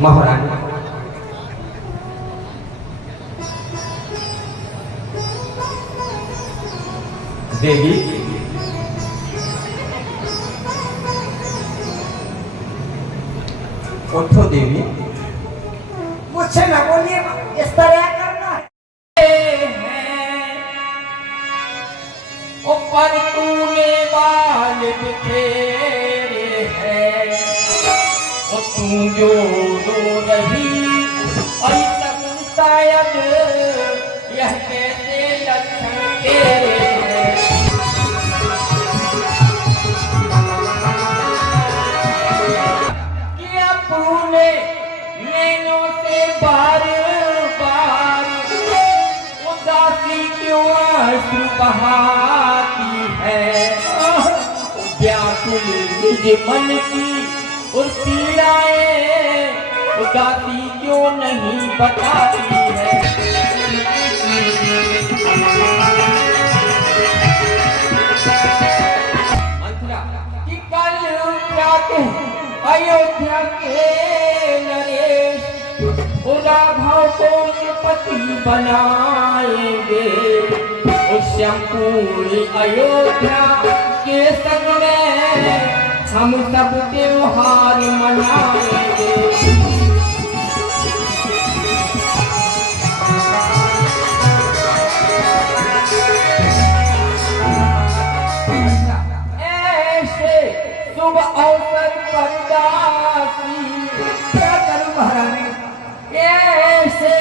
महारानी देवी उठो देवी। मुझसे न बोलिए, इस तरह करना है। ऊपर तूने बाल बिखेरे हैं, और तू जो रो रही और तक शायद यह कैसे लक्षण तेरे हैं। किया तूने नैनों से बार बार उदासी क्यों आंसू बहाती है। व्याकुल निज मन की और पीड़ाएं उदासी क्यों नहीं बताती है। मंत्रा कि कल रात अयोध्या के नरेश राघव को पति बनाएंगे। उस संपूर्ण अयोध्या के संग में हम सब त्योहार मनाएंगे। ऐसे शुभ अवसर पर दासी क्या करूं महारानी? ऐसे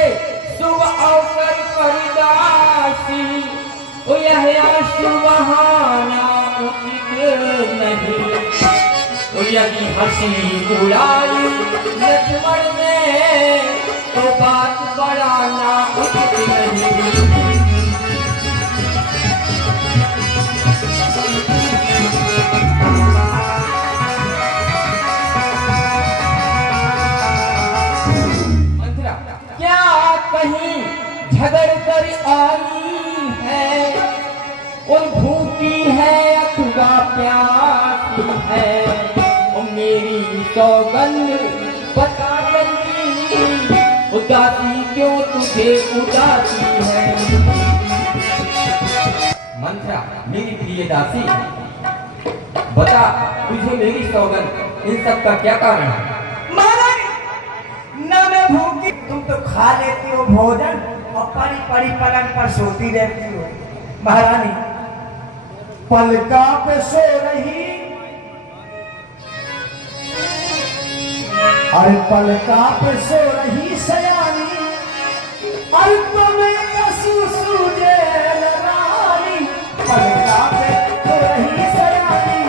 शुभ अवसर पर दासी यह सुबहाना उचित नहीं। यदि हंसी उड़ाई लक्ष्मण ने तो बात बढ़ाना उचित नहीं। मंत्रा क्या कहीं झगड़ कर आई है और भूखी है अथवा प्यासी है। और मेरी सौगंध बता जल्दी उदासी क्यों तुझे उदासी है। मंत्रा मेरी प्रिय दासी बता तुझे मेरी सौगंध इन सब का क्या कारण है। महारानी न मैं भूखी, तुम तो खा लेती हो भोजन और पड़ी पड़ी पलंग पर सोती रहती हो। महारानी पलका पे सो रही, अरे पलका पे सो रही सयानी, अल्प में कसू सूझे रानी। पलका पे सो रही सयानी,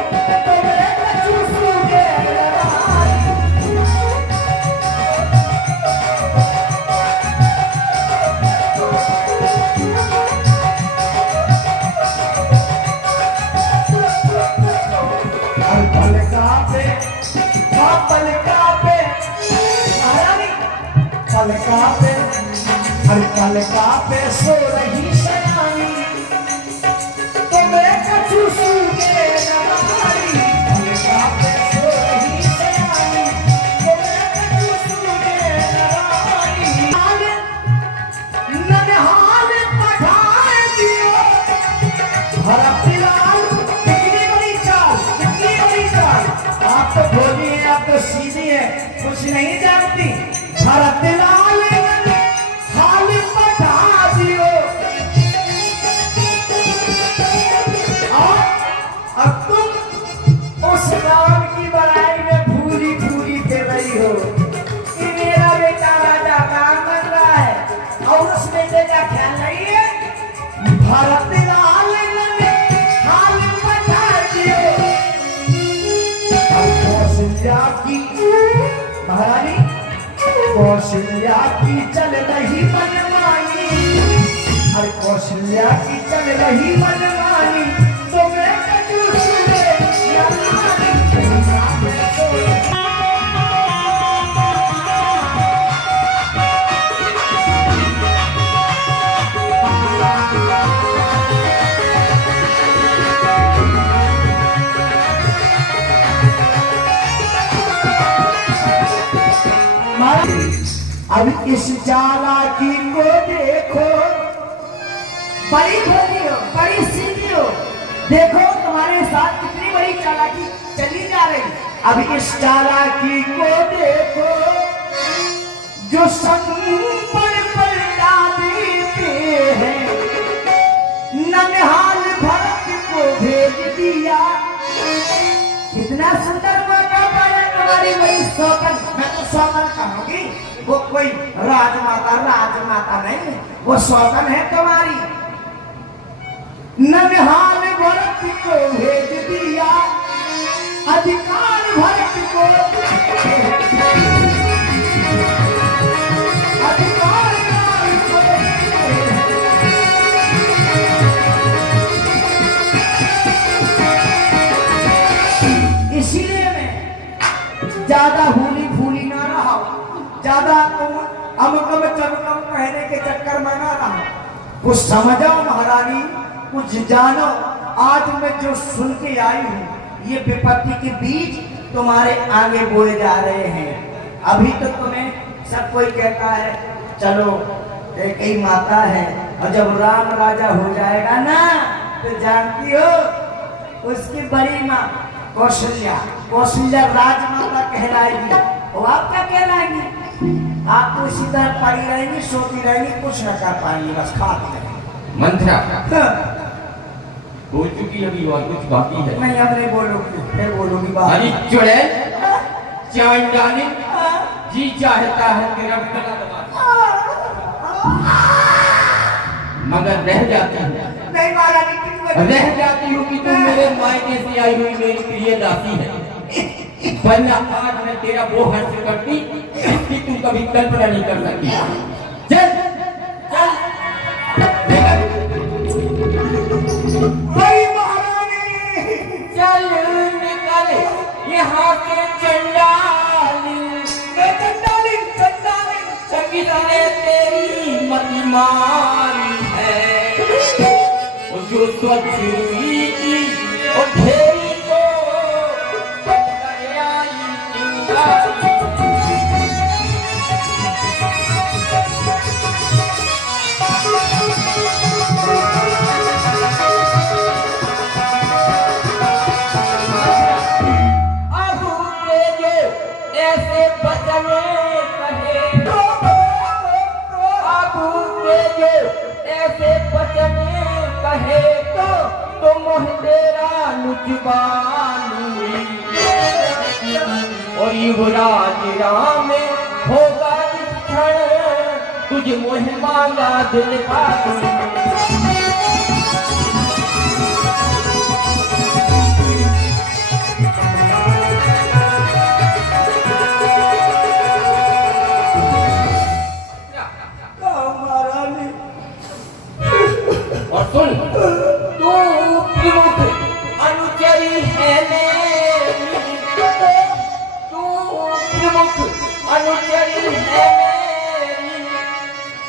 तुम्हें कसू सूझे रानी। पलका पे सो रही सयानी, तुम्हें कछु सूझे रानी। पलका पे सो रही सयानी, तुम्हें कछु सूझे रानी। ननहाल पढ़ाए दियो, हरा फिलहाल कितनी बड़ी चाल, कितनी बड़ी चाल। आप तो भोली है, आप तो सीधी है, कुछ नहीं जानती। भरत लाल हाल पढ़ा दियो, और अब तुम उस राम की बड़ाई में भूरी भूरी दे रही हो कि मेरा बेटा राजा काम बन रहा है, और उस बेटे का ख्याल नहीं है। भरत लाल हाल पढ़ा दियो। कौशल्या की महारानी, कौशल्या की चल रही मनमानी, अरे कौशल्या की चल रही मनमानी, तो मैं कछु सुने महाराज अब इस चालाकी को देखो, बड़ी भोली हो, बड़ी सीधी हो, देखो तुम्हारे साथ कितनी बड़ी चालाकी चली जा रही। अब इस चालाकी को देखो, जो संपल पर डालते हैं, ननिहाल भरत को भेज दिया। कितना सुंदर मौका पाया तुम्हारी बड़ी सौगन। मैं तो सौगन कहूंगी, वो कोई राजमाता नहीं, वो सौगन है तुम्हारी। ननिहाल भरत को भेज दिया, अधिकार भरत को, अधिकार को। इसीलिए मैं ज्यादा भूली फूली ना रहा, ज्यादा तुम अमकम चमकम कहने के चक्कर में ना रहा। कुछ समझो महारानी, कुछ जानो। आज मैं जो सुन के आई हूँ, ये विपत्ति के बीज तुम्हारे आगे बोए जा रहे हैं। अभी तो तुम्हें सब कोई कहता है चलो कई माता है, और जब राम राजा हो जाएगा ना, तो जानती हो उसकी बड़ी माँ कौशल्या राजमाता कहलाएगी। और आप क्या कहलाएंगी? आप तो इसी तरह पड़ी रहेंगी, सोती रहेंगी, कुछ न कर पाएंगी, बस खाती रहेंगी। मंत्रा बोल चुकी अभी और कुछ बाकी है? नहीं, अब नहीं बोलूंगी, फिर बोलूंगी बात। अरे चुड़ैल, चांडाली, जी चाहता है तेरा गला दबा, मगर रह जाती है। नहीं महारानी, रह जाती हूँ कि तुम मेरे मायके से आई हुई मेरी प्रिय दासी है। वरना आज मैं तेरा वो हर्ष करती जिसकी तू कभी कल्पना नहीं कर सकती। चल चल महारानी, चल निकल यहाँ से चंडाली। चंडाली चंडाली किसने तेरी मति मारी है? जो स्वच्छ की और ढेरी को आई चिंगारी। ऐसे बचन कहे, ऐसे बचन कहे तो मोह तेरा लुचबानी। और युवराज राम में होगा इस क्षण तुझे मोह मांगा दिल का। और सुन, तू प्रमुख अनुचरी है मेरी, तू प्रमुख अनुचरी है मेरी।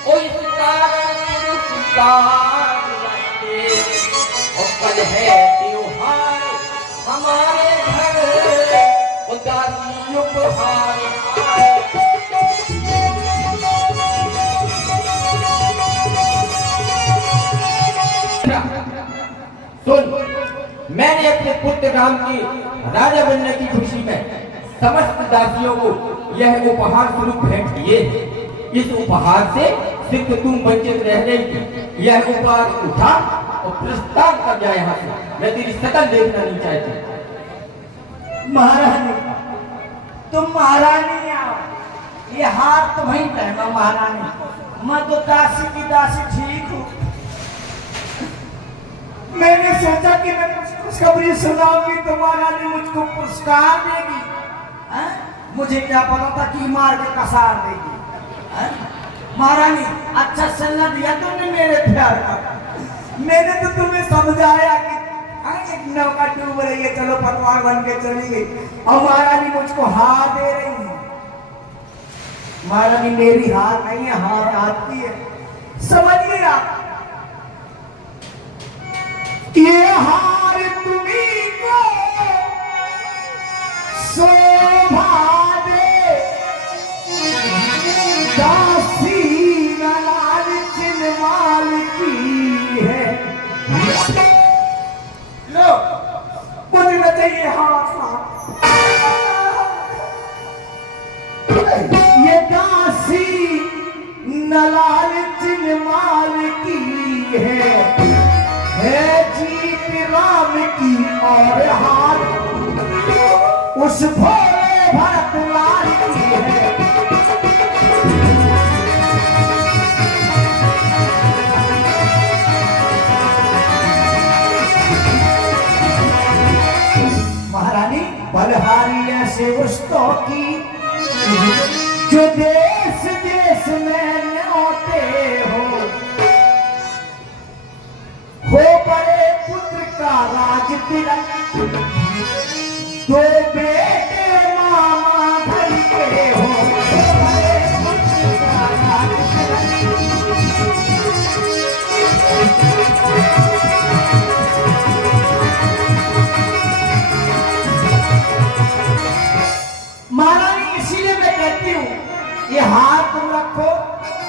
ओ इस कारण और कल है त्योहार हमारे घर, उदासी उपहार आए। सुन, मैंने अपने पुत्र राम की राजा बनने की खुशी में समस्त दासियों को यह उपहार स्वरूप भेंट किए। इस उपहार से सिर्फ तुम वंचित रह गई थी। यह उपहार उठा और प्रस्थान कर जाए यहाँ से। मैं तेरी शकल देखना नहीं चाहती। महारानी, तुम महारानी आओ, ये हार तो वहीं पहनो महारानी। मैं तो दासी की दासी ठीक हूँ। मैंने सोचा कि मैं कुछ खुशखबरी सुनाऊंगी तो महारानी मुझको पुरस्कार देगी। मुझे क्या पता था कि मार के कसार देगी। महारानी, अच्छा सल्ला दिया तुमने मेरे प्यार का। मैंने तो तुम्हें समझाया कि एक नौका डूब रही है, चलो पतवार बन के चली गई, और महारानी मुझको हार दे रही है। महारानी मेरी हार नहीं है, हार आती है, समझिए आप। ये हार तुम्हीं को शोभा दे। ये हाथ ये दासी नलाल चिन्माल की है जीत राम की और हाथ उस भोले भरतलाल की है। महारानी बलहारी ऐसे उस्तों की जो देश देश में न्योते हो बड़े पुत्र का राज तिलक दो बेटे मामा घर के हो बड़े पुत्र का राज महारानी इसीलिए मैं कहती हूँ ये हाथ तुम रखो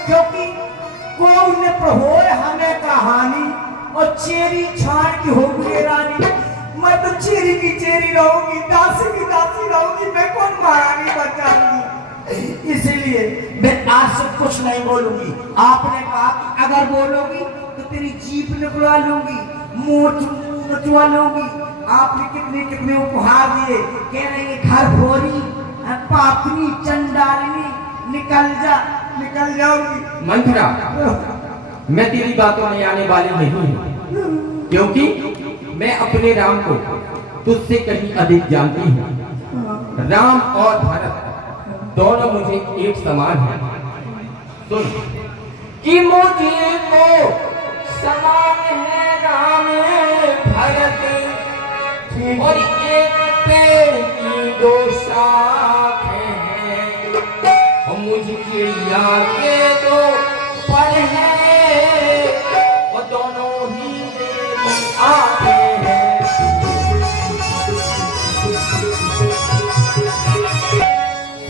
क्योंकि को ने प्रहोय हमें कहानी और चेरी छान की होगी रानी। मैं तो चेरी की चेरी रहूंगी दासी की दासी रहूंगी मैं कौन महारानी बन जाऊंगी। इसीलिए मैं आज से कुछ नहीं बोलूंगी। आपने कहा कि अगर बोलोगी तो तेरी जीभ निकलवा लूंगी मुंह नचवा लूंगी। आपने कितने कितने उपहार दिए कह रहे हैं घर भोरी पापनी चंडालिनी निकल जाओगी। मंथरा मैं तेरी बातों में आने वाली नहीं हूँ क्योंकि मैं अपने राम को तुझसे कहीं अधिक जानती हूँ। राम और भरत दोनों मुझे एक समान हैं। सुन कि मुझे तो समान है राम भरत और एक पेड़ की दो शाखें हैं। मुझ चिड़िया के दो पर हैं और दोनों ही मेरी आंखें हैं।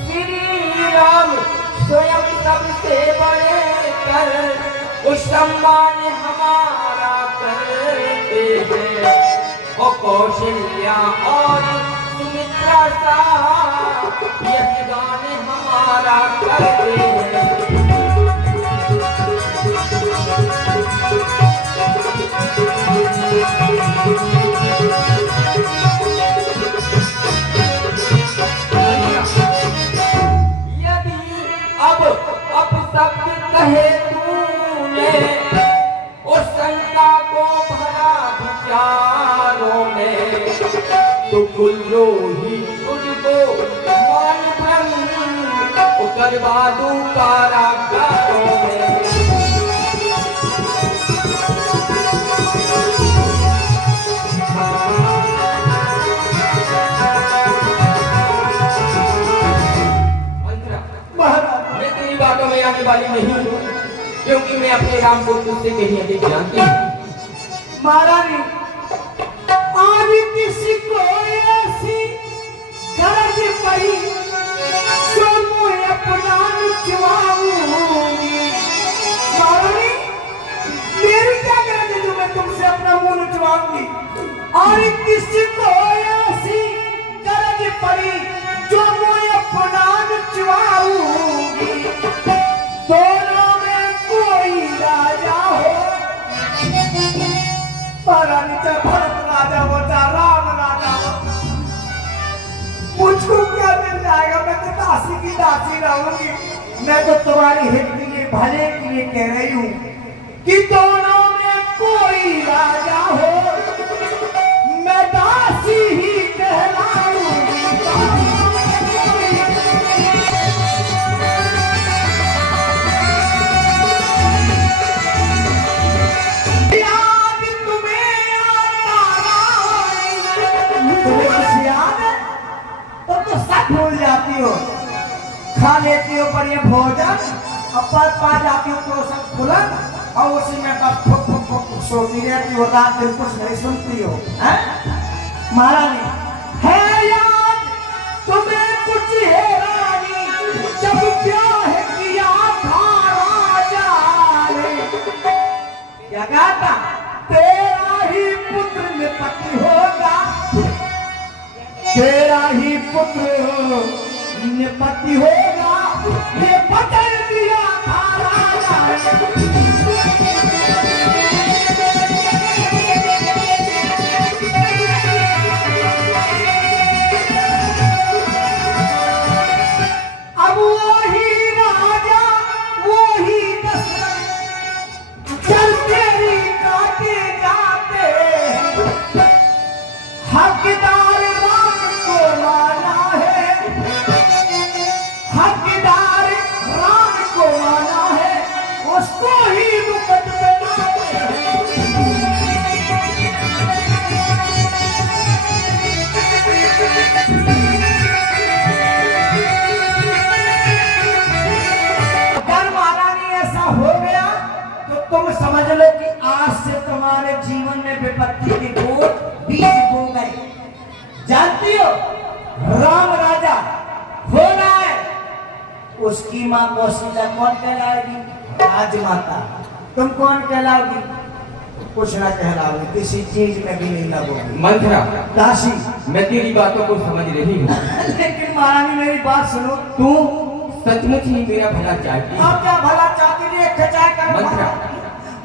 श्री राम स्वयं सबसे बड़े कर उस सम्मान हमारा करते हैं और कौशल्या और सुमित्रा सा यशगान हमारा करते हैं। यदि अब शब्द कहे तूने और शंका को भरा विचारों में तो गुल्लो ही तुझको मान भ्रम करवा दूं कारागारों में। मैं तेरी बातों में आने वाली नहीं हूँ क्योंकि मैं अपने राम को तुझसे कहीं अधिक जानती हूँ। महारानी आज किसी को ऐसी गरज पड़ी जो मुझे अपना नुचवाऊंगी। महारानी मेरी क्या गरज है जो मैं तुमसे अपना मुंह नुचवाऊंगी। और किसी को ऐसी गरज पड़ी जो मुझे अपना नुचवाऊंगी। दोनों में कोई राजा हो महारानी चाहे भरत राजा हो चाहे राम राजा हो मुझको क्या मिल जाएगा। मैं तो दासी की दासी रहूंगी। मैं तो तुम्हारी हित के लिए भले के लिए कह रही हूँ कि दोनों में कोई राजा हो मैं दासी ही कहलाऊंगी। भूल जाती हो खा लेती हो बढ़िया भोजन और पर पा जाती हो पोषण फुलन और उसी में बस फुक फुक फुक सोती रहती हो रात दिन कुछ नहीं सुनती हो। महारानी है याद तुम्हें कुछ है रानी जब ब्याह किया था राजा ने क्या कहा था तेरा ही पुत्र में पति होगा तेरा ही पुत्र निपति होगा, ये बदल दिया था राजा ने। अब वही राजा वही दशरथ चल तेरी काटे जाते, हकदार राम को माना है, हकदार राम को माना है, उसको ही मुकट पे लाते हैं। अगर महारानी ऐसा हो गया तो तुम समझ लो कि आज से तुम्हारे जीवन में विपत्ति की गोद बीज बो गए। जानती हो राम राजा होना है, उसकी मां कौशल्या कौन कहलाएगी? राजमाता। तुम कौन कहलाओगी? कुछ ना कहलाओगी, किसी चीज में भी नहीं लगोगी। मंथरा, दासी, मैं तेरी बातों को समझ रही हूँ, लेकिन महारानी मेरी बात सुनो। तू सचमुच ही मेरा भला चाहती है। आप क्या भला चाहती थी? एक खचाए कर मंथरा,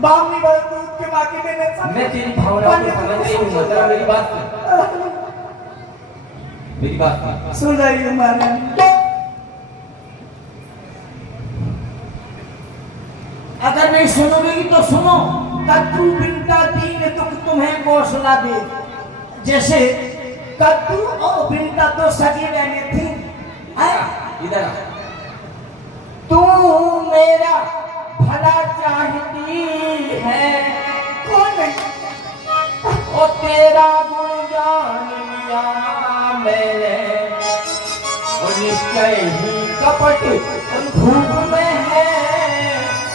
बामनी बल दूध के बाकी में मैं तेरी भावनाओं को समझ रही हूँ। मंथरा, मेरी बात सुन, मेरी बात सुन। सुन रही हूँ महारानी। अगर नहीं सुनोगी तो सुनो। कद्दू बिनता दीन दुख तुम्हें कौशला दे। जैसे कद्दू और बिनता दो सगी बहनें थी। इधर आ। तू मेरा भला चाहती है, कौन है? ओ तेरा गुण जान लिया मैंने, और निश्चय ही कपट धूप में है,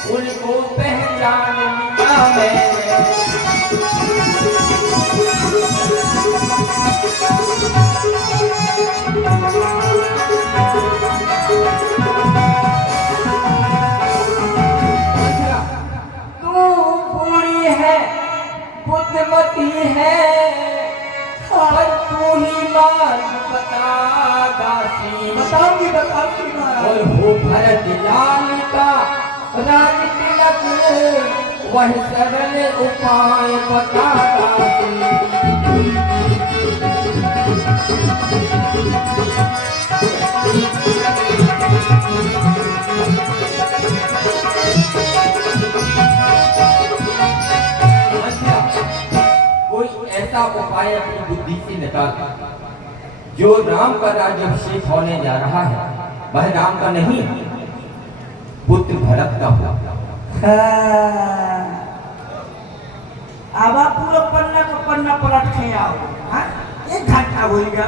उनको पहचान लिया मैंने। बुद्धिमती है और तू ही मार्ग बता दासी। बताऊंगी बताऊंगी। और हो भरत लाल का राज तिलक, वह सरल उपाय बता दासी। ऐसा उपाय अपनी बुद्धि से निकाल, जो राम का राज्याभिषेक होने जा रहा है वह राम का नहीं, पुत्र भरत का हो। अब आप पूरा पन्ना का पन्ना पलट के आओ। एक घंटा होगा,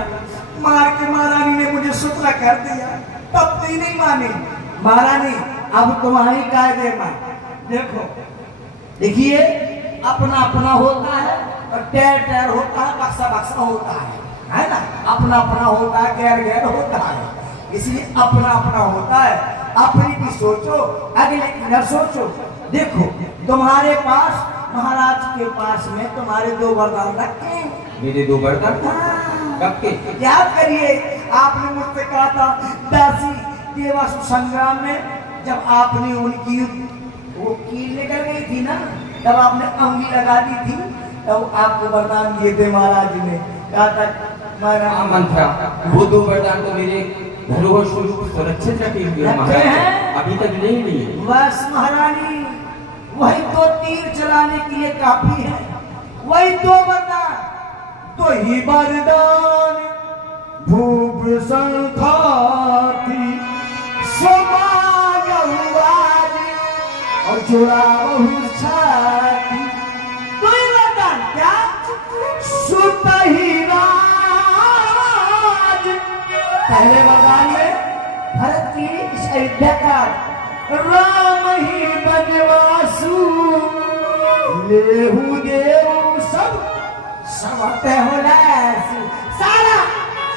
मार के महारानी ने मुझे शुक्ला कर दिया, तब भी नहीं मानी। महारानी अब तुम्हारी कायदे में देखो, देखिए अपना अपना होता है और टैर टैर होता है, बक्सा बक्सा होता है ना? अपना अपना होता है, गैर गैर होता है, इसलिए अपना अपना होता है। अपनी भी सोचो, अगले की न सोचो। देखो तुम्हारे पास, महाराज के पास में तुम्हारे दो वरदान रखे। मेरे दो वरदान? कब के? याद करिए, आपने मुझसे कहा था दासी देवासुर संग्राम में, जब आपने उनकी वो कील निकल गई थी ना, तब आपने अंगली लगा दी थी, तब आपको वरदान दिए थे महाराज ने। कहा था महाराज मंत्रा, वो दो वरदान तो मेरे धरोहर स्वरूप सुरक्षित रखे हुए महाराज, अभी तक नहीं लिए। बस महारानी, वही तो तीर चलाने के लिए काफी है, वही दो वरदान। तो ही वरदान भूप संखाती और जोड़ा छाती। तो ही वरदान क्या? सुत ही राज। पहले वरदान में भरत की इस अयोध्या का, राम ही बनवासु लेहु देव सब समते हो लासु। सारा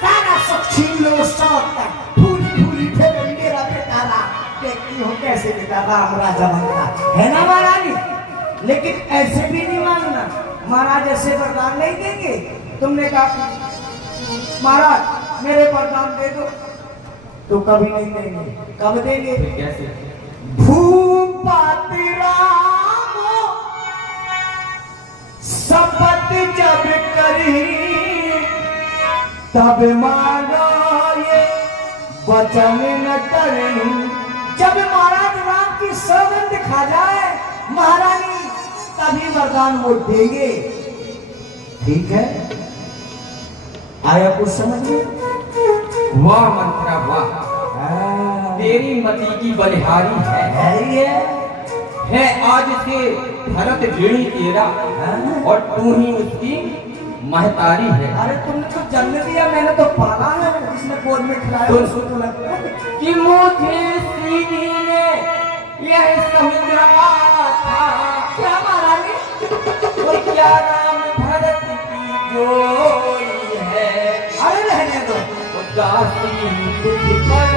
सारा सब छीन लो, सब तक पूरी पूरी फेंक मेरा बेटा रा। देखती हो कैसे बेटा राम राजा बनता है ना महारानी? लेकिन ऐसे भी नहीं मानना, महाराज ऐसे वरदान नहीं देंगे। तुमने कहा महाराज मेरे वरदान दे दो। तो कभी नहीं देंगे। कब देंगे? फिर कैसे? भूपति राम शपथ जब करी तब मांगा ये वचन न करी। जब महाराज राम की सौगंध खा जाए महारानी तभी वरदान वो देंगे। ठीक है, आया कुछ समझ में? वाह मंत्रा वाह, तेरी मति की बलिहारी है ये है आज से भरत ऋणी तेरा और तू ही उसकी महतारी है। अरे तुमने तो जन्म दिया, मैंने तो पाला है, जिसने गोद में खिलाया तो- उसको तो लगता है कि मुझे सीधी ने यह समझा था क्या महारानी? वो क्या राम भरत की जोड़ी है। अरे रहने दो। वो दासी तुझ पर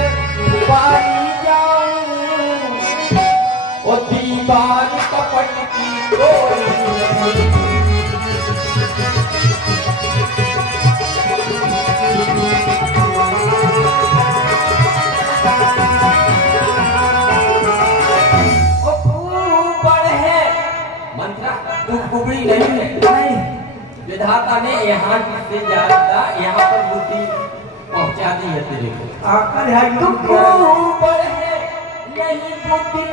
पाई जाऊं, वो दीवार कपट की गोरी। तू कुबड़ी नहीं है। नहीं, विधाता ने यहाँ से ज्यादा यहाँ पर बुद्धि पहुँचा दी है तेरे को। आकर है तू ऊपर है नहीं बुद्धि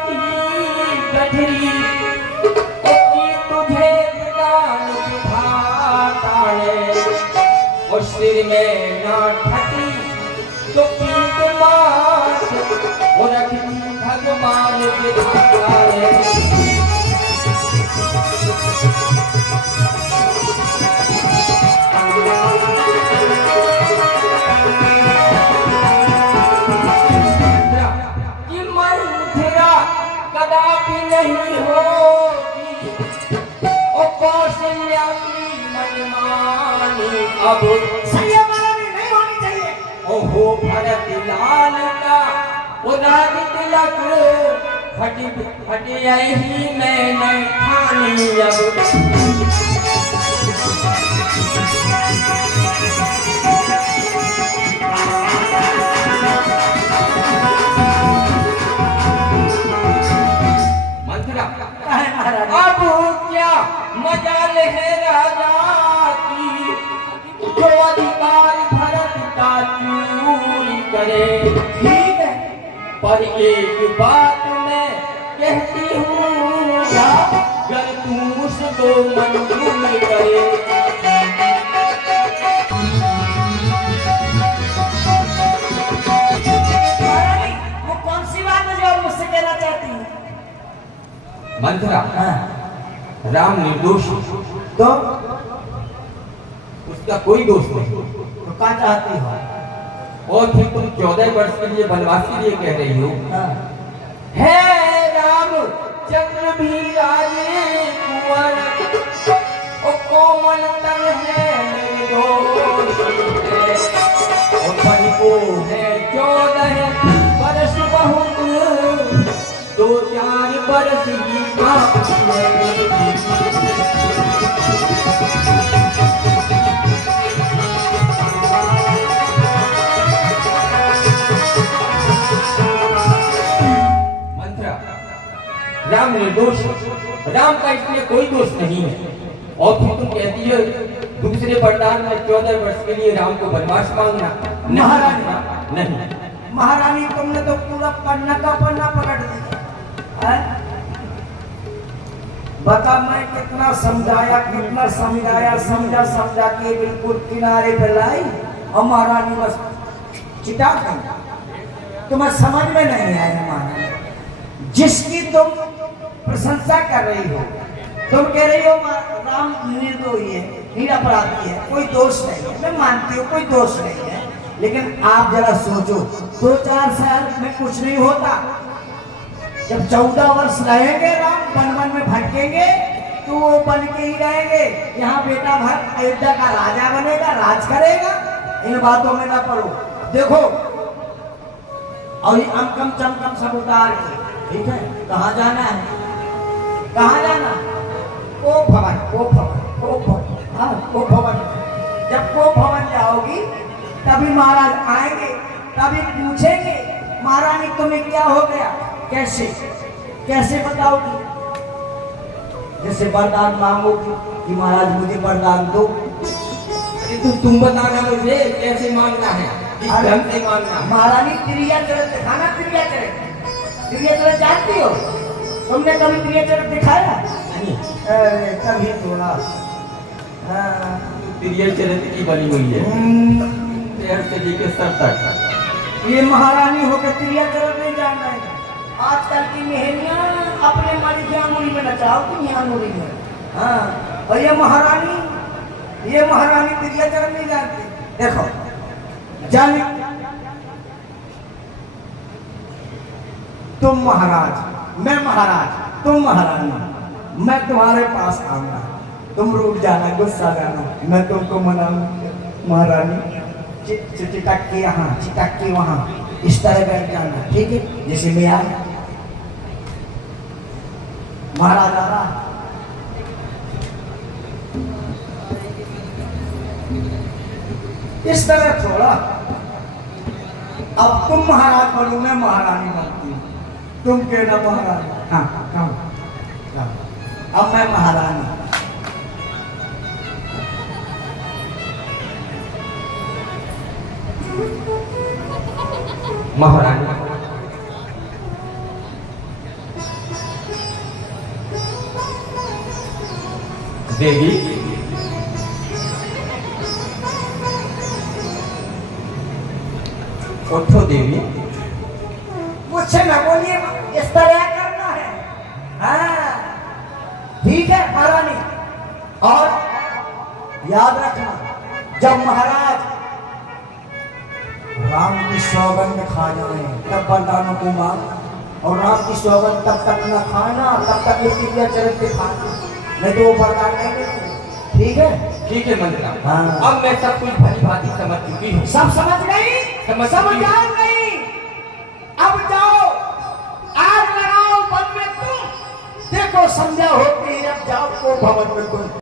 गठरी, उसकी तुझे विधान विधाता है। और सिर में ना ठटी तो पीठ मात, वो रखती भगवान विधाता है। कदापि नहीं होगी और कौशल्या की मनमानी अब सही है महारानी, नहीं होनी चाहिए। ओहो भरत लाल का उदार तिलक फट यही मैंने ठानी अब। अब क्या मजाल है राजा की, जो अधिकार भरत का चूरी करे। ठीक है, पर एक बात मैं कहती हूँ, अगर तू उसको मंजूर करे। महारानी वो कौन सी बात है जो आप मुझसे कहना चाहती हैं? मंत्रा राम निर्दोष, तो उसका कोई दोष नहीं। तो क्या चाहती हो? और फिर तुम 14 वर्ष के लिए वनवास के लिए कह रही हो। है राम चंद्र भी राजे कुंवर, ओ कोमल तन है निर्दोष है। और बन को है 14 वर्ष बहुत, 2-4 वर्ष ही बाकी है। राम निर्दोष, राम का इसमें कोई दोष नहीं है। और फिर तुम कहती है दूसरे वरदान में 14 वर्ष के लिए राम को वनवास मांगना। महारानी नहीं महारानी, तुमने तो पूरा पन्ना का पन्ना पलट दिया है। बता मैं कितना समझाया, कितना समझाया, समझा समझा के बिल्कुल किनारे पे लाई और महारानी बस चिटा गई। तुम्हें समझ में नहीं आया महारानी, जिसकी तुम प्रशंसा कर रही हो, तुम कह रही हो राम निर्दोषी है, निरपराधी है, कोई दोष नहीं है। मैं मानती हूँ कोई दोष नहीं है, लेकिन आप जरा सोचो 2-4 साल में कुछ नहीं होता। जब 14 वर्ष रहेंगे राम, वन में भटकेंगे तो वो बन के ही रहेंगे। यहाँ बेटा भरत अयोध्या का राजा बनेगा, राज करेगा। इन बातों में ना पड़ो। देखो और ये अमकम चमकम सब उतार के, ठीक है, कहाँ जाना है? कहाँ जाना? को भवन, को भवन, को भवन। हाँ, को भवन। जब को भवन जाओगी तभी महाराज आएंगे, तभी पूछेंगे महारानी तुम्हें क्या हो गया, कैसे कैसे बताओगी? जैसे वरदान मांगोगी कि महाराज मुझे वरदान दो, किंतु तुम बताना मुझे कैसे मांगना है, किस ढंग से मांगना है। महारानी त्रियाचरण दिखाना, त्रियाचरण जानती हो? तुमने कभी त्रियाचरण दिखाया? नहीं, अरे कभी थोड़ा। हाँ। त्रियल चरित्र की बनी हुई है, पैर से लेकर सर तक। ये महारानी होकर त्रियाचरण नहीं जान रहे हैं। आजकल की मेहनियां अपने मन की अंगुली में नचाओ कि नहीं अंगुली में। हाँ, और ये महारानी त्रियाचरण नहीं जानती। देखो जान, तुम महाराज, मैं महाराज, तुम महारानी, मैं तुम्हारे पास आऊंगा, तुम रूठ जाना, गुस्सा जाना, मैं तुमको मनाऊंगा महारानी। चिटक के यहाँ, चिटक के वहाँ, इस तरह बैठ जाना, ठीक है? जैसे मैं आया, महाराज आ रहा, इस तरह थोड़ा। अब तुम महाराज बनो, मैं महारानी बनती हूँ, तुम कहना महारानी। हाँ कहो, अब मैं महारानी। महारानी देवी, उठो देवी। मुझसे न बोलिए, इस तरह करना है। हाँ ठीक है महारानी। और याद रखना, जब महाराज राम की सौगंध खा जाए तब वरदानों को मांग, और राम की सौगंध तब तक न खाना, तब तक त्रियाचरण पे खाना, नहीं तो वो वरदान नहीं देते। ठीक है? ठीक है मंत्रा। हाँ। अब मैं सब कुछ भली भांति समझ चुकी हूँ। सब समझ गई? सब जान गई? अब जाओ, आग लगाओ वन में तुम, देखो संध्या होती है, अब जाओ को भवन में तुम।